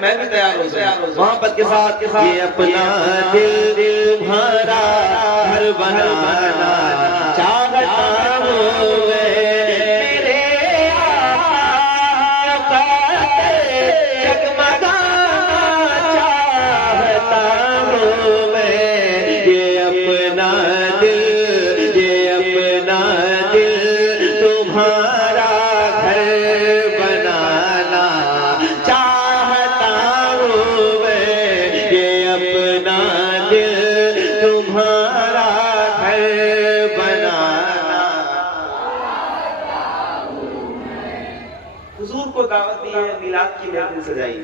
मैं भी तैयार हो मोहब्बत के साथ ये अपना दिल तुम्हारा घर बनाना चाहता हूँ मेरे आका जगमगाना चाहता हूँ मैं ये अपना दिल तुम्हारा घर बनाना चाहता हूँ मैं ये अपना दिल तुम्हारा घर बनाना। हुजूर को दावत दी है, मिलाद की महफिल सजाई।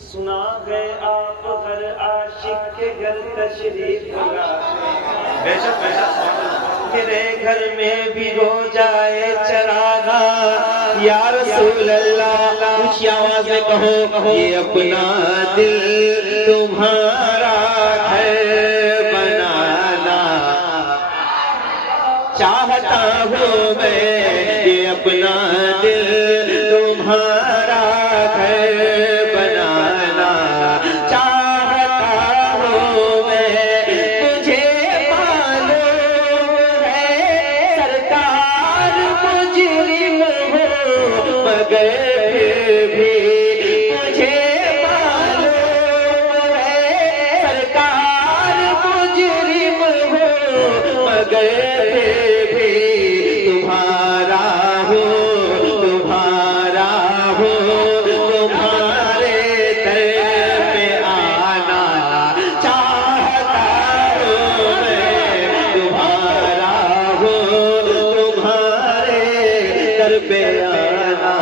सुना है आप घर आशिक के घर तशरीफ लाए, बेशक मेरे घर में भी हो जाए चरागा या रसूल अल्लाह। ऊंची आवाज में कहो ये अपना दिल तुम्हारा घर बनाना चाहता हूँ मैं ये अपना दिल तुम्हारा घर बनाना चाहता हूँ मैं। मुझे मालूम है सरकार मुजरिम हो मगर फिर भी मुझे मालूम है सरकार मुजरिम हो मगर फिर भी तुम्हारा हो तुम्हारे दर पे आना चाहता हूँ मैं। तुम्हारा हो तुम्हारे दर पे आना।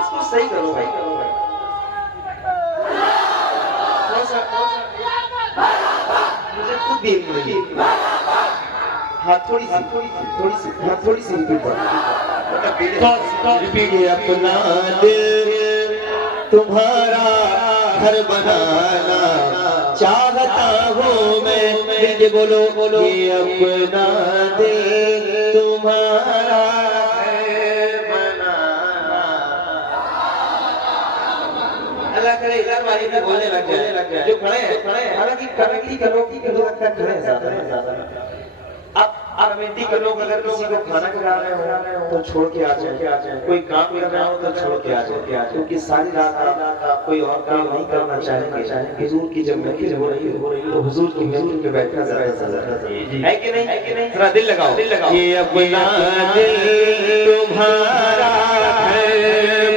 इसको सही करो भाई, मुझे खुद भी हाँ थोड़ी सी रिपीट। ये अपना दिल तुम्हारा घर बनाना चाहता हूँ मैं। मिलके बोलो ये अपना दिल तुम्हारा घर बनाना। अल्लाह करे इधर वाली भी बोलने लग जाए जो खड़े हैं। हालांकि कमेटी के लोग खड़े हैं ज्यादा। अब कमेटी के लोग अगर किसी को खाना खिला रहे हो तो छोड़ के आ जाए, कोई काम कर रहा हो तो छोड़ के आ जाए, क्योंकि सारी रात आप कोई और काम नहीं करना चाहेंगे। हुजूर की जब महफिल हो रही तो हुजूर की महफिल पे बैठना ज्यादा है कि नहीं? थोड़ा दिल लगाओ। ये अपना दिल तुम्हारा घर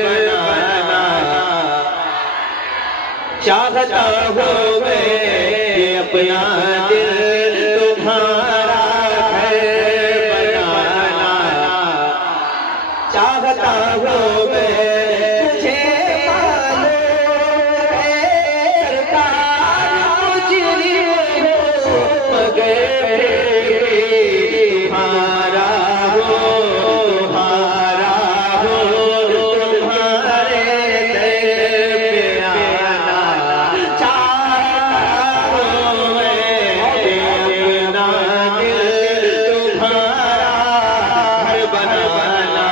बनाना चाहता हूँ मैं। ये अपना दिल तुम्हारा चाहता हूँ मैं। मुझे मालूम है सरकार मुजरिम हो मगर तुम्हारा हो तुम्हारे दर पे आना चाहता हूँ मैं। अपना दिल तुम्हारा घर बनाना।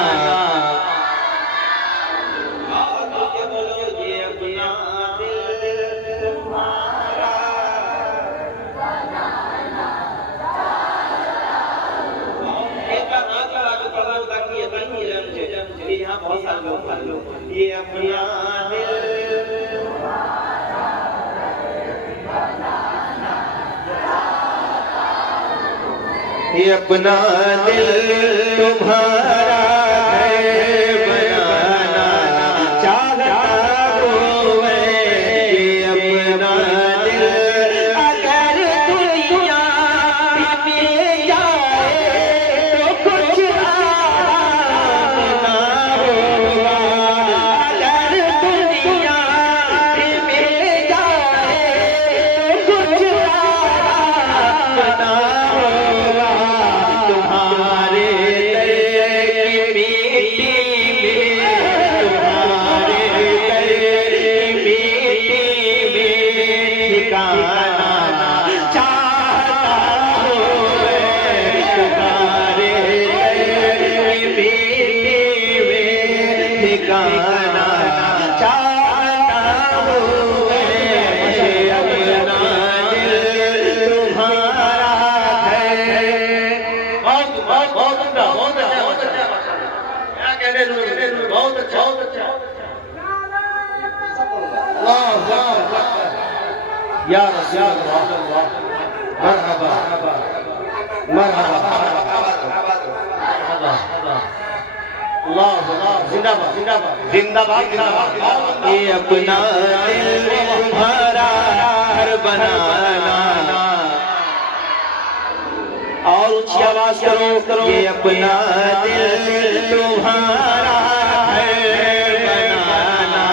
यहाँ बहुत सारे लोग ये अपना ये अपना दिल तुम्हारा घर बनाना चाहता हूँ मैं। या रसूल अल्लाह मरहबा मरहबा अल्लाह जिंदाबाद जिंदाबाद जिंदाबाद जिंदाबाद। ये अपना दिल तुम्हारा घर बनाना और ऊंची आवाज करो करो। ये अपना दिल तुम्हारा घर बनाना।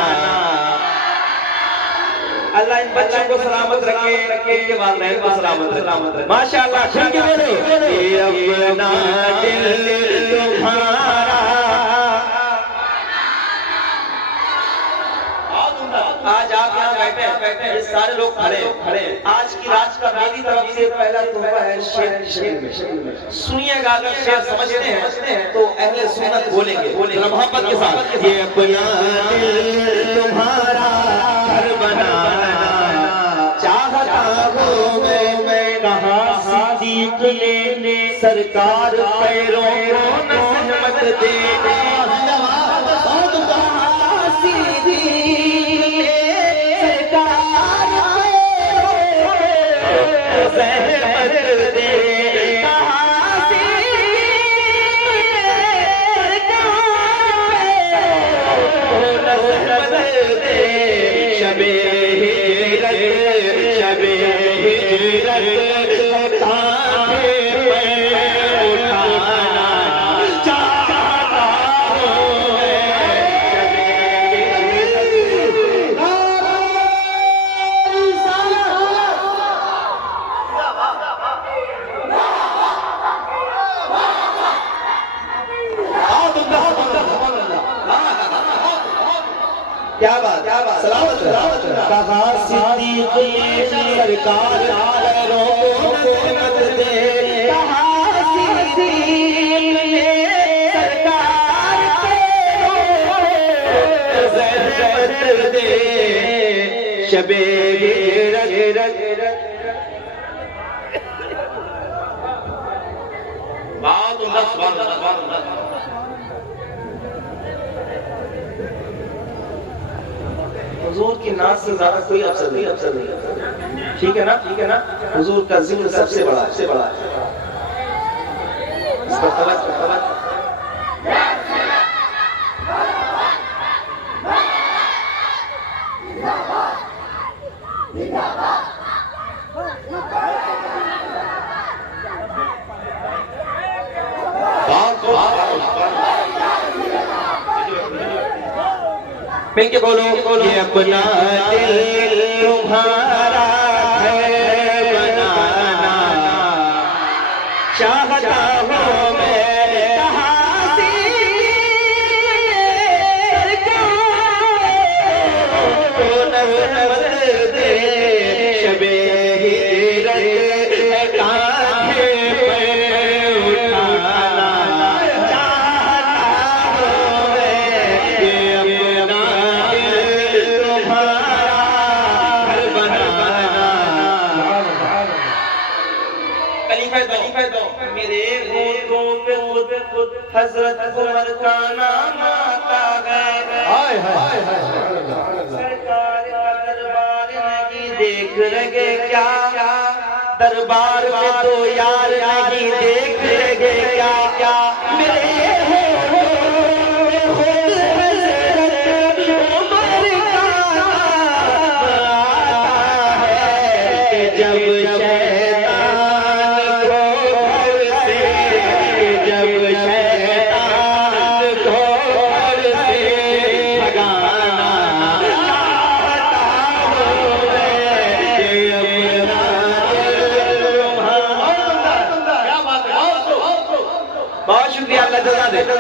अल्लाह इन बच्चों को सलामत रखे इनके वालिदैन को सलामत रखे माशाअल्लाह। ठीक है बोलो ये अपना दिल तुम्हारा। आज आप यहाँ बैठे ये सारे लोग खड़े आज की रात का मेरी तरफ से पहला तोहफा है शेर में। सुनिएगा अगर शेर समझते हैं तो अहले सुन्नत बोलेंगे मोहब्बत के साथ। ये अपना दिल तुम्हारा घर बनाना चाहता हूँ मैं कहाँ सिद्दीक ले सरकार पैरों को नज़मत दे। क्या बात सलामत कहा सिद्दीक सरकार पैरों को नज़मत दे। कहा सिद्दीक सरकार नज़मत दे। शबे हुजूर की नाज से ज्यादा कोई अफसर नहीं ठीक है ना हुजूर का जिक्र सबसे बड़ा है इस पर तवज्जो मिलके बोलो ये अपना दिल तुम्हारा घर बनाना चाहता हूँ मैं कहाँ सरकार को नज़मत दे। शबे हिजरत कांधे पे उठाना चाहता हूँ मैं। ये अपना मेरे होठों पे खुद हजरत उमर का नाम आता है। सरकार का दरबार नहीं देख रहे क्या दरबार में तो यार नहीं देख रहे क्या मेरे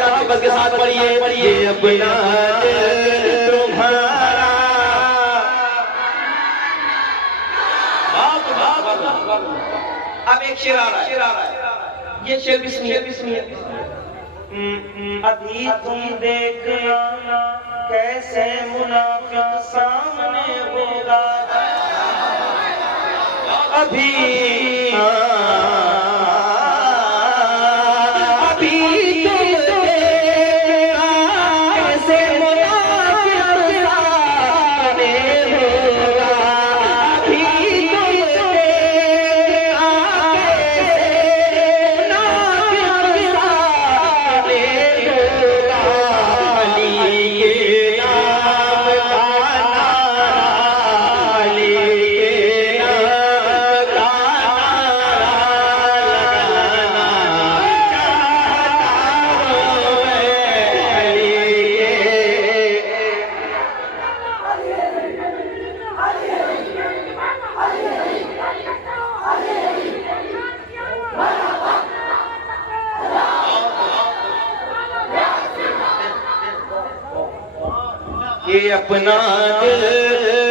मोहब्बत के साथ पढ़िए अपना दिल तुम्हारा। अब एक शेर आ रहा है ये शेर भी सुनिए अभी तुम देखना कैसे मुनाफिक सामने होगा। अभी ये अपना दिल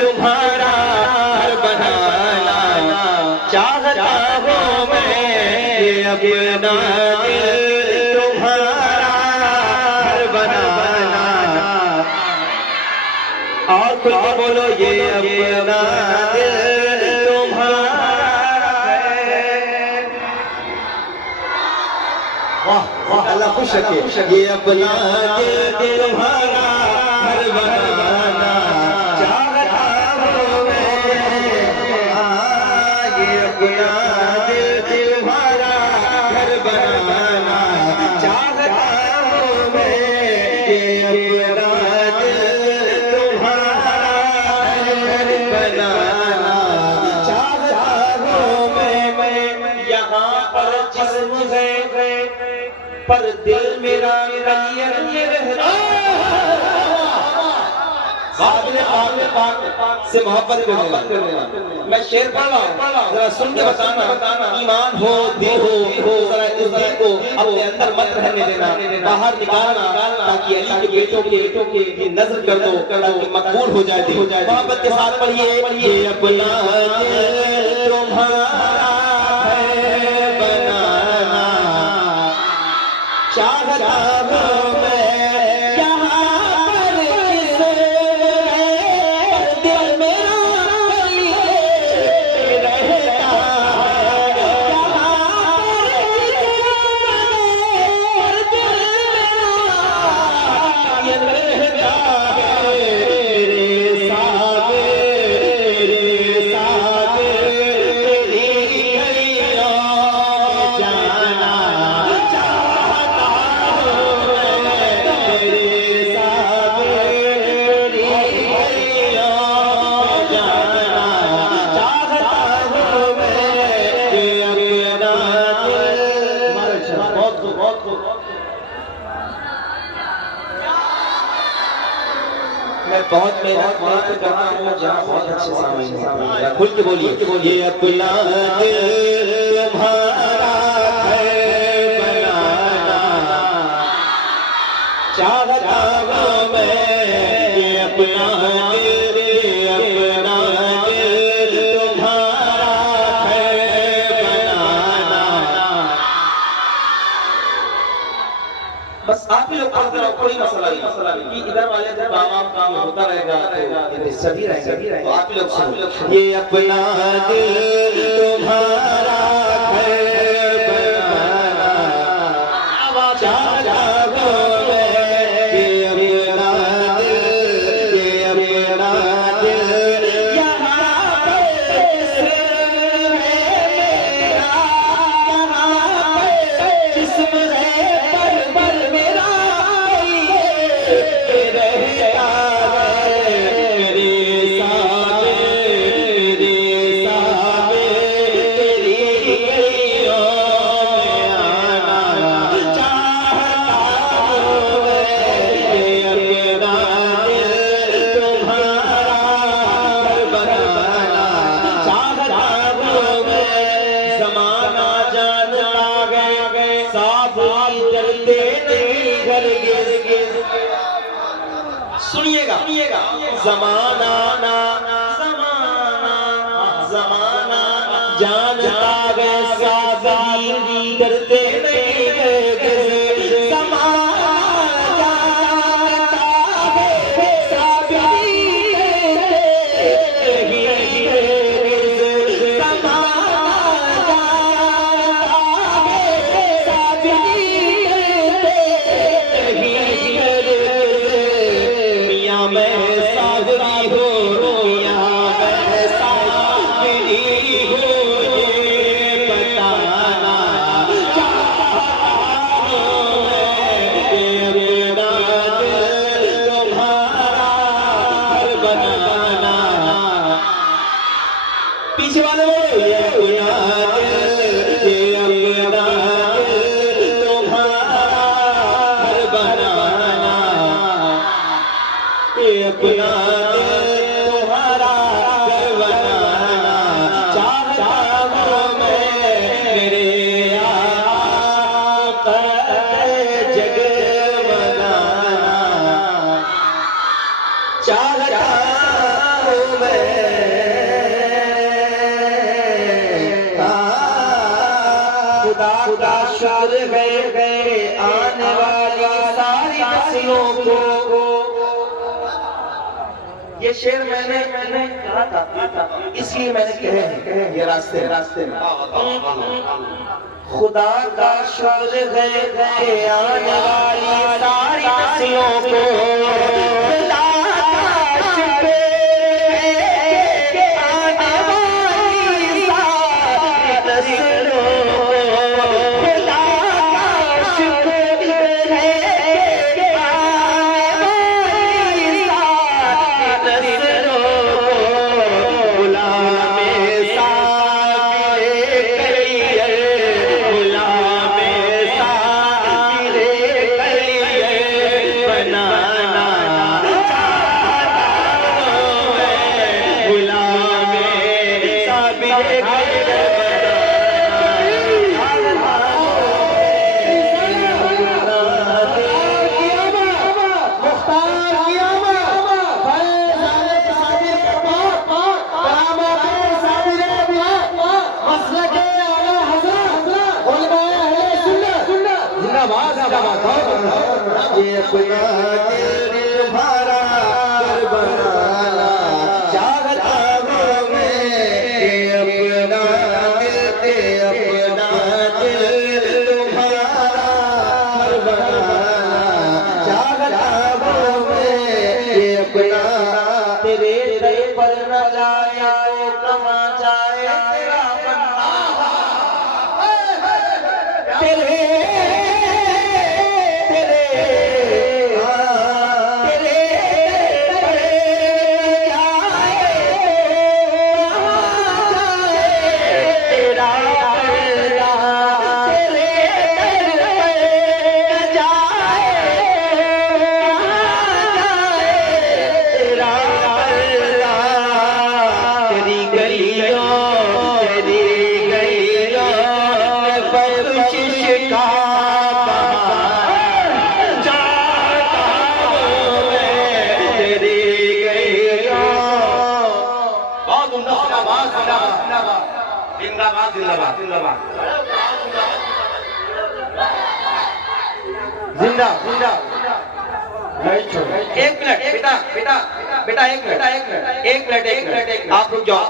तुम्हारा घर बनाना चाहता हूँ मैं, ये अपना दिल तुम्हारा घर बनाना। और खुल के बोलो, ये अपना दिल तुम्हारा है। वाह वाह, अल्लाह खुश रखे। ये अपना दिल तुम्हारा घर बनाना चाहता हूँ मैं, ये अपना दिल तुम्हारा घर बनाना चाहता हूँ मैं, ये अपना दिल तुम्हारा घर बनाना चाहता हूँ मैं। यहाँ पर जिस्म है पर दिल मेरा ये रहता से मोहब्बत करने। मैं शेर पढ़ रहा हूँ, जरा सुन के बताना। ईमान हो दिल हो, जरा इस दिल को अपने अंदर मत रहने देना, बाहर निकालना, ताकि अली के बेटों के नजर कर दो, ताकि मकबूल हो जाए। मोहब्बत के साथ पढ़िए, ये अपना दिल तुम्हारा है बनाना चाहता हूँ मैं। मैं बहुत मेहनत करता हूँ, जहाँ बहुत अच्छे सामने खुल के बोलिए, ये अपना दिल तुम्हारा है बनाना चाहता हूँ मैं, ये अपना दिल तुम्हारा है बनाना। बस आप ही लोग पढ़ते रहो, कोई मसला नहीं कि इधर वाले जब काम होता रहेगा तो सभी रहेंगे। तो आप लोग सुनो, ये अपना दिल तुम्हारा है बनाना चाहता हूँ मैं, ये अपना दिल यहाँ पे जिस्म है पर मेरा सुनिएगा, जमाना जमाना जानता है सादी करते नहीं है, जमाना जानता है सादी पीछे वाले तुम्हारा घर बनाना, अपना तुम्हारा घर बनाना चाहता हूँ मैं, मेरे आका जग बनाना चाहता शुक्र है आने वाली सारी नस्लों को। ये शेर मैंने कहा था, इसलिए मैंने कहे ये रास्ते में खुदा का शुक्र है आने वाली सारी नस्लों को। खुदा का शुक्र है आने वाली सारी नस्लों को। खुदा का शुक्र है आने वाली सारी नस्लों को। गुलामे साबिरे करिए, गुलामे साबिरे करिए, बनाना चाहता हूँ मैं। गुलामे साबिरे करिए, ये अपना दिल तुम्हारा घर बनाना चाहता हूँ मैं। ये अपना दिल तुम्हारा घर बनाना चाहता हूँ मैं। ये अपना तेरे दर पर न जाए तो कमा जाए तेरा बंदा। तेरे जिंदाबाद जिंदाबाद जिंदाबाद जिंदा जिंदा। एक मिनट बेटा एक मिनट आप रुक जाओ।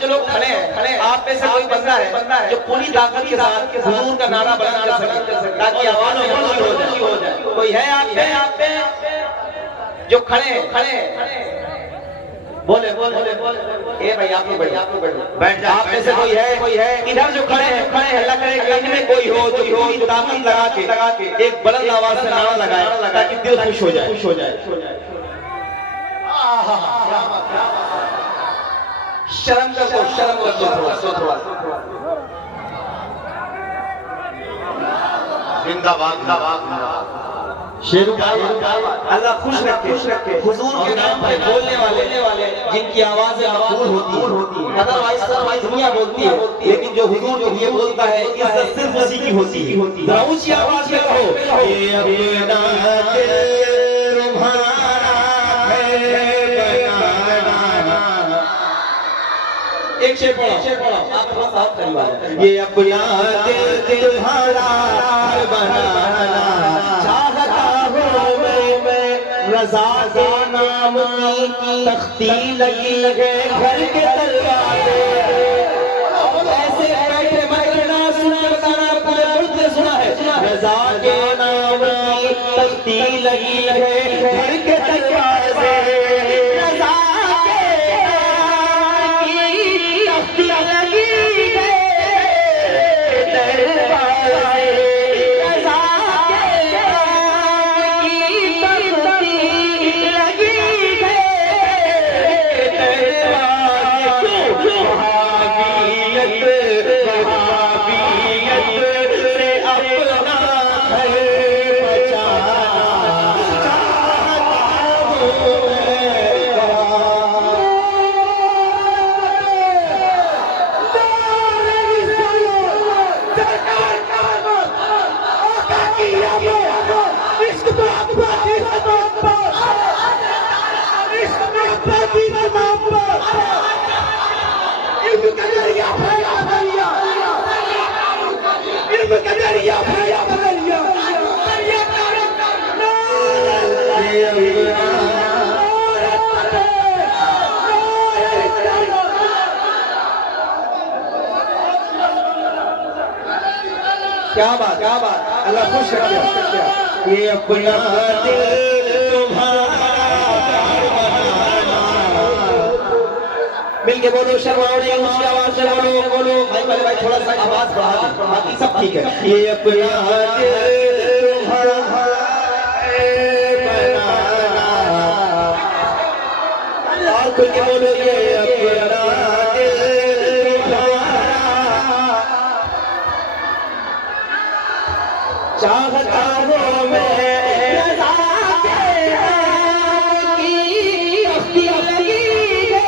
जो लोग खड़े हैं आप में से कोई बंदा है जो पूरी ताकत के साथ हुजूर का नारा बुलंद कर सके ताकि आवाज हो जाए। कोई है आप पे जो खड़े हैं? बोले ए भाई आप लोग बैठ जाओ। आप में से कोई है इधर जो खड़े हैं हल्ला करे। इनमें कोई हो ताकत लगा के एक बुलंद आवाज से नारा लगाए ताकि दिल खुश हो जाए। शर्म कर थोड़ा। जिंदाबाद शेरू भाई अल्लाह खुश रखे। हुजूर के नाम पर बोलने वाले जिनकी आवाजें मकबूल होती है। अदरवाइज दुनिया बोलती है, लेकिन जो हुजूर जो ये बोलता है इज्जत सिर्फ उसी की होती है। जरा ऊंची आवाज में कहो ये अपना दिल तुम्हारा है बनाना। एक शेर पढ़ो आप थोड़ा साफ करिए। ये अपना दिल तुम्हारा है बनाना चाहता हूँ मैं। रज़ा के नाम की तख्ती लगी है घर के दरवाजे। ऐसे बैठे मत सुना बताना पूरे मुल्क ने सुना है। रज़ा के नाम की तख्ती लगी है घर के दरवाजे। रज़ा के नाम की तख्ती लगी है दरवाजे। गरीब का दरिया भरा दरिया क्या बात अल्लाह खुश रखे ये अपना दिल तुम्हारा मिलके बोलो शर्माओ नहीं ऊंची आवाज से बोलो भाई भाई थोड़ा सा आवाज बढ़ा दो बाकी सब ठीक है ये अपना दिल तुम्हारा बनाना और खुल के बोलो ये अपना दिल चाहता हूँ मैं रज़ा के नाम की हस्ती लगी है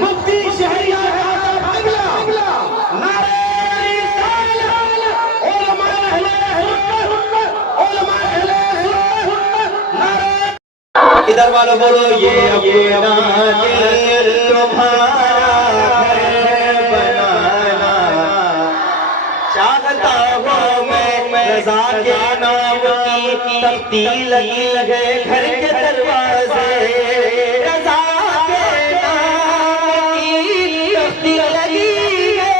मुफ्ती शहरिया इधर वालों बोलो ये अपना दिल तुम्हारा घर बनाना चाहता हूँ मैं रज़ा के नाम की तख्ती लगी है घर के दरवाजे रज़ा के नाम की तख्ती लगी है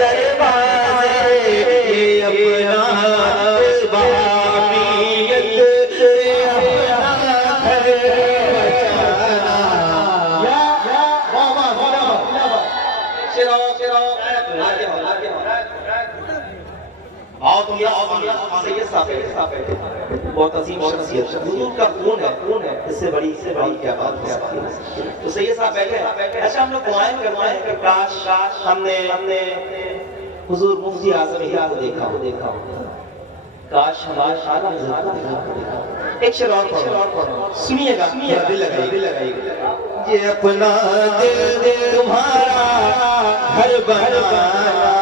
दरवाजे ये अपना बहुत अजीम शख्सियत हुजूर का खून है इससे बड़ी क्या बात है तो सैयद साहब बैठे अच्छा हम लोग दुआएं करते हैं कि काश हमने हुजूर मुफ्ती आज़म को देखा हो काश हमारे शाला एक शेर और सुनिएगा दिल लगाइएगा ये अपना दिल तुम्हारा घर बनाना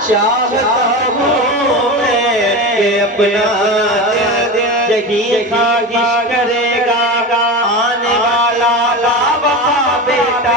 चाहता हूँ मैं ये अपना दिल यही ख्वाहिश करेगा आने वाला बाबा बेटा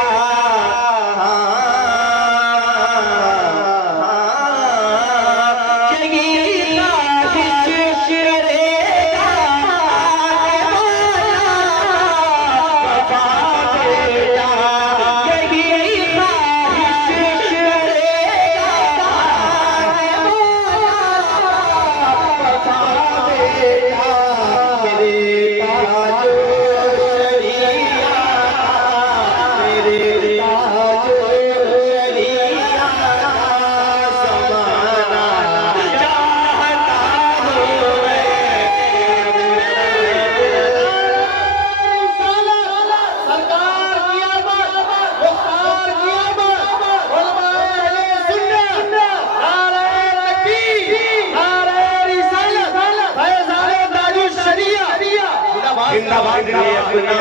अपना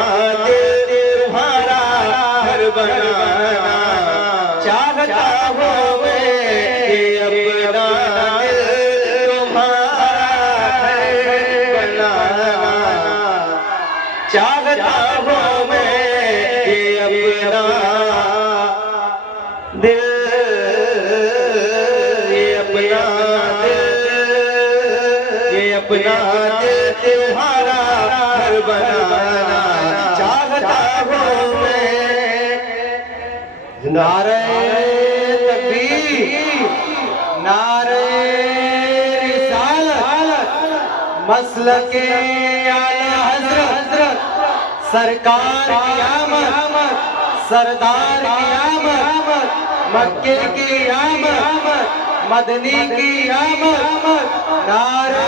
दिल तुम्हारा घर बनाना चाहता हूँ मैं अपना दिल तुम्हारा घर बनाना चाहता हूँ मैं अपना दिल अपना दिल तुम्हारा घर बनाना चाहता हूँ मैं नारे तकबीर नारे रिसालत मसलके आला हज़रत सरकार की आमद सरदार की आमद मक्के की आमद मदनी की आमद नारे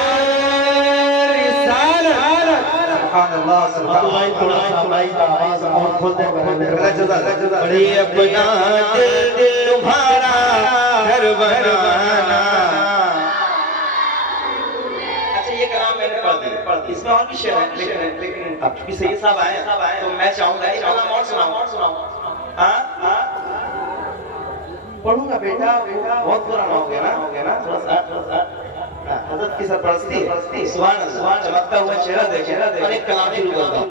बड़ी अपना दिल तुम्हारा घर बनाना अच्छा ये कलाम मैंने पढ़ दी इसमें और भी शेर है लेकिन अब चूंकि सैयद साहब आए तो मैं चाहूंगा एक कलाम और सुनाऊं हाँ पढ़ूंगा बेटा, बहुत पुराना हो गया ना, थोड़ा सा हजरत की सरपरस्ती, सुभान अल्लाह, चमकता हुआ चेहरा देखे और एक कलाम शुरू करता हूं।